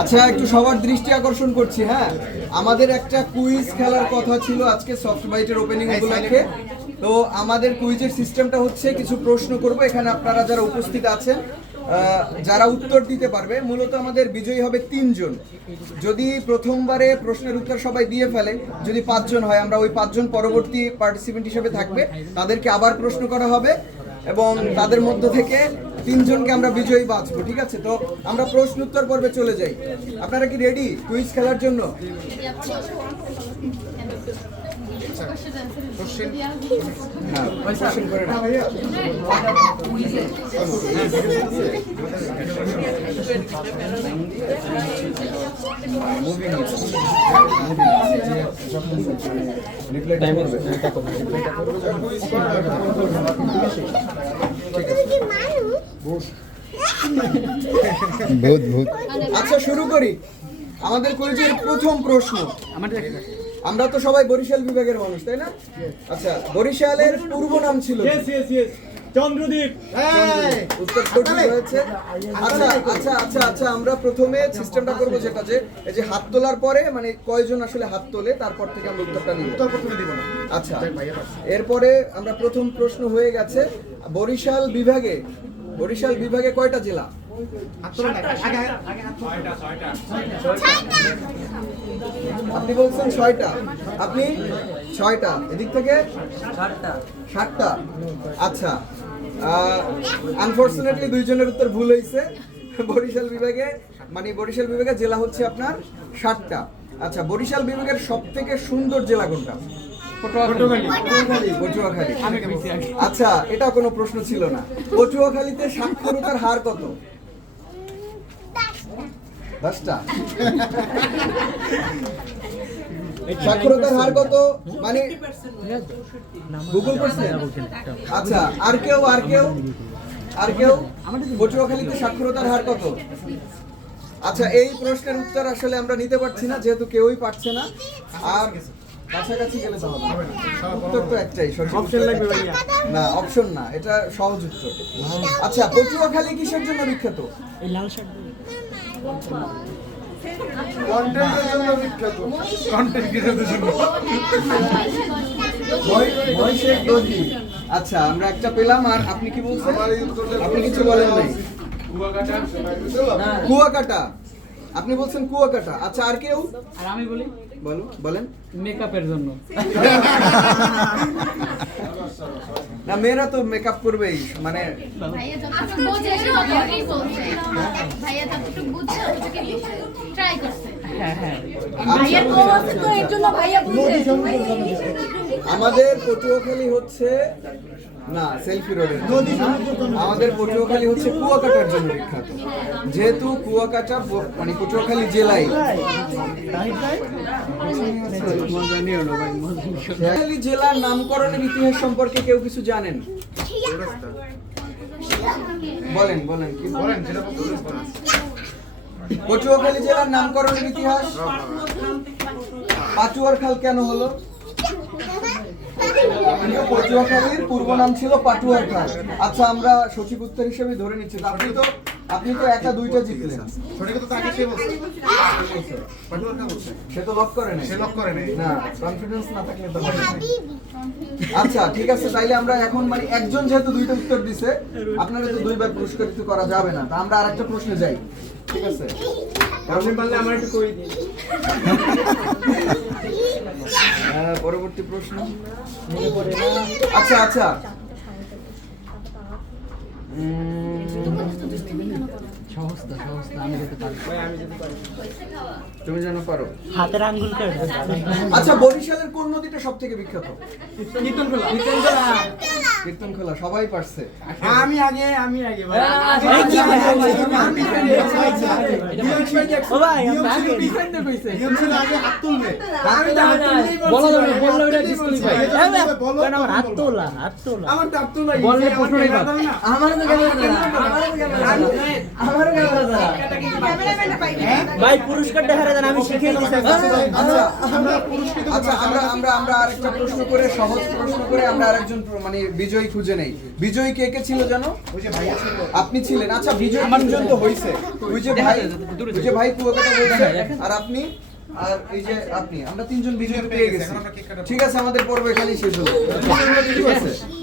আচ্ছা একটু সবার দৃষ্টি আকর্ষণ করছি হ্যাঁ? আমাদের একটা কুইজ খেলার কথা ছিল আজকে সফট বাইটের ওপেনিং উপলক্ষে তো আমাদের কুইজের সিস্টেমটা হচ্ছে কিছু প্রশ্ন করব এখানে আপনারা যারা উপস্থিত আছেন যারা উত্তর দিতে পারবে মূলত আমাদের বিজয়ী হবে তিনজন। যদি প্রথমবারে প্রশ্নের উত্তর সবাই দিয়ে ফেলে যদি পাঁচজন হয় আমরা ওই পাঁচজন পরবর্তী পার্টিসিপেন্ট হিসেবে থাকবে তাদেরকে আবার প্রশ্ন করা হবে এবং তাদের মধ্য থেকে তিনজনকে আমরা বিজয়ী বাঁচবো ঠিক আছে? তো আমরা প্রশ্ন উত্তর পর্বে চলে যাই। আপনারা কি রেডি কুইজ খেলার জন্য? হ্যাঁ question ভূত। ভূত আচ্ছা শুরু করি। আমাদের কলেজের প্রথম প্রশ্ন। আমরা তো সবাই বরিশাল বিভাগের মানুষ তাই না? আচ্ছা বরিশালের পূর্ব নাম ছিল কি? চন্দ্রদ্বীপ। উত্তর হয়েছে। আচ্ছা আচ্ছা আচ্ছা আচ্ছা আমরা প্রথমে সিস্টেমটা করব যেটা যে এই যে হাত তোলার পরে মানে কয়জন আসলে হাত তোলে তারপর থেকে আমরা উত্তরটা নিব আচ্ছা এরপরে আমরা প্রথম প্রশ্ন হয়ে গেছে বরিশাল বিভাগে বরিশাল বিভাগে কয়টা জেলা? আপনি বলছেন ছয়টা। আপনি? ছয়টা। এদিক থেকে? ষাটটা আচ্ছা। আনফর্চুনেটলি দুইজনের উত্তর ভুল হয়েছে। বরিশাল বিভাগে মানে বরিশাল বিভাগে জেলা হচ্ছে আপনার ষাটটা আচ্ছা বরিশাল বিভাগের সব থেকে সুন্দর জেলা কোনটা? আচ্ছা এটা কোনো প্রশ্ন ছিল না। পটুয়াখালীতে সাক্ষরতার হার কত? দশটা। সাক্ষরতার হার কত? মানে গুগল আচ্ছা আর কেউ আর কেউ? আর কেউ? পটুয়াখালীতে সাক্ষরতার হার কত? আচ্ছা এই প্রশ্নের উত্তর আসলে আমরা নিতে পারছি না যেহেতু কেউই পারছে না। আর কাছাকাছি গেলে তো হবে না। উত্তর তো একটাই অপশন লাগবে ভাইয়া। না অপশন না এটা সহজ উত্তর। আচ্ছা পটুয়াখালী কিসের জন্য বিখ্যাত? এই লাল শার্ট মহিষের দধি। আচ্ছা আমরা একটা পেলাম আর আপনি কি বলছেন? আপনি কিছু বলেন নাই। কুয়াকাটা। আপনি বলছেন কুয়াকাটা। আচ্ছা আর কেউ? আর আমি বলি? বলো বলেন। মেকআপের জন্য। না মেয়েরা তো মেকআপ করবেই মানে ভাইয়া যতটুকু বোঝে ততটুকুই বলছে। ভাইয়া যতটুকু বুঝছে ততটুকুই ট্রাই করছে। হ্যাঁ হ্যাঁ। ভাইয়ার বউ আছে তো এর জন্য ভাইয়া বুঝে। আমাদের পটুয়াখালী হচ্ছে না সেলফি আমাদের পটুয়াখালী হচ্ছে কুয়াকাটার জন্য বিখ্যাত। যেহেতু কুয়াকাটা মানে পটুয়াখালী জেলার নামকরণের ইতিহাস সম্পর্কে কেউ কিছু জানেন? বলেন বলেন, কি বলেন? পটুয়াখালী জেলার নামকরণের ইতিহাস? পাটুয়ার খাল কেন হলো? পটুয়াখালীর পূর্ব নাম ছিল পাটুয়াখাল। আচ্ছা আমরা সচিব উত্তর হিসেবে ধরে নিচ্ছি। আপনি তো আপনি তো একটা দুইটা জিতলেন। সে বলছে সে তো লক করে নাই। সে লক করে নাই। না কনফিডেন্স না থাকলে তো হবে না। আচ্ছা ঠিক আছে তাইলে আমরা এখন মানে একজন যেহেতু দুইটা উত্তর দিছে আপনারা তো দুইবার পুরস্কৃত করা যাবে না। তা আমরা আরেকটা প্রশ্নে যাই। ঠিক আছে? আপনি পারলে আমার একটু কই দিন হ্যাঁ, পরবর্তী প্রশ্ন। আচ্ছা আচ্ছা। উম, সহজটা সহজটা আমি যেতে পারি আমি যদি পারি তুমি যেন পারো হাতের আঙ্গুল করে আচ্ছা বরিশালের কোন নদীটা সব থেকে বিখ্যাত কীর্তন খোলা কীর্তন সবাই পারছে আমি আগে আমি আগে তো আমার ভাই পুরস্কারটা হারা দেন আমি শিখিয়ে দিছি আচ্ছা আমরা পুরস্কৃত আচ্ছা আমরা আমরা আমরা আরেকটা প্রশ্ন করে সহজ প্রশ্ন করে আমরা আরেকজন মানে বিজয়ী খুঁজে নেই। বিজয়ী কে কে ছিল জানো? ওই যে ভাইয়া ছিল। আপনি ছিলেন। আচ্ছা বিজয় তিনজন তো হয়েছে ওই যে ভাই ওই যে ভাই কুয়াকাটা বলছে। আর আপনি? আর এই যে আপনি। আমরা তিনজন বিজয়ী পেয়ে গেছি ঠিক আছে আমাদের পর্ব এখানেই শেষ হলো। ঠিক আছে?